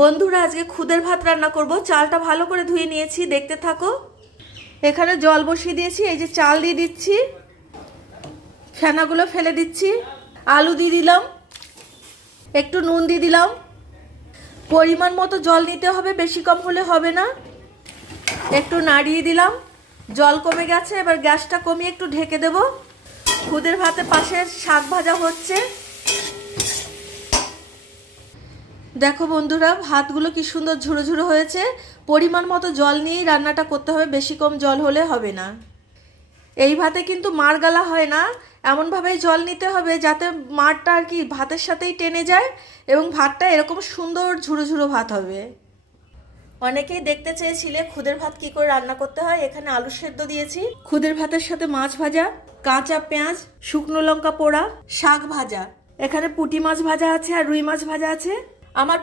বন্ধুরা, আজকে খুদের ভাত রান্না করব। চালটা ভালো করে ধুয়ে নিয়েছি, দেখতে থাকো। এখানে জল বসিয়ে দিয়েছি, এই যে চাল দিয়ে দিচ্ছি, ফেনাগুলো ফেলে দিচ্ছি, আলু দিয়ে দিলাম, একটু নুন দিয়ে দিলাম। পরিমাণ মতো জল নিতে হবে, বেশি কম হলে হবে না। একটু নাড়িয়ে দিলাম, জল কমে গেছে। এবার গ্যাসটা কমিয়ে একটু ঢেকে দেব। খুদের ভাতের পাশে শাক ভাজা হচ্ছে। দেখো বন্ধুরা, ভাতগুলো কি সুন্দর ঝুড়ো ঝুড়ো হয়েছে। পরিমাণ মতো জল নিয়েই রান্নাটা করতে হবে, বেশি কম জল হলে হবে না। এই ভাতে কিন্তু মাড় গালা হয় না, এমনভাবেই জল নিতে হবে যাতে মাড়টা আর কি ভাতের সাথেই টেনে যায় এবং ভাতটা এরকম সুন্দর ঝুড়ো ঝুড়ো ভাত হবে। অনেকেই দেখতে চেয়েছিলে খুদের ভাত কি করে রান্না করতে হয়। এখানে আলু সেদ্ধ দিয়েছি, খুদের ভাতের সাথে মাছ ভাজা, কাঁচা পেঁয়াজ, শুকনো লঙ্কা পোড়া, শাক ভাজা, এখানে পুঁটি মাছ ভাজা আছে আর রুই মাছ ভাজা আছে। আমার